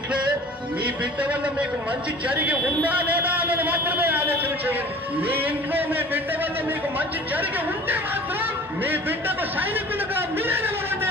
ఇంట్లో మీ బిడ్డ వల్ల మీకు మంచి జరిగి ఉందా లేదా అన్నది మాత్రమే ఆలోచన చేయండి. మీ ఇంట్లో మీ బిడ్డ వల్ల మీకు మంచి జరిగి ఉంటే మాత్రం మీ బిడ్డకు సైనికులుగా మీరే నిలవండి.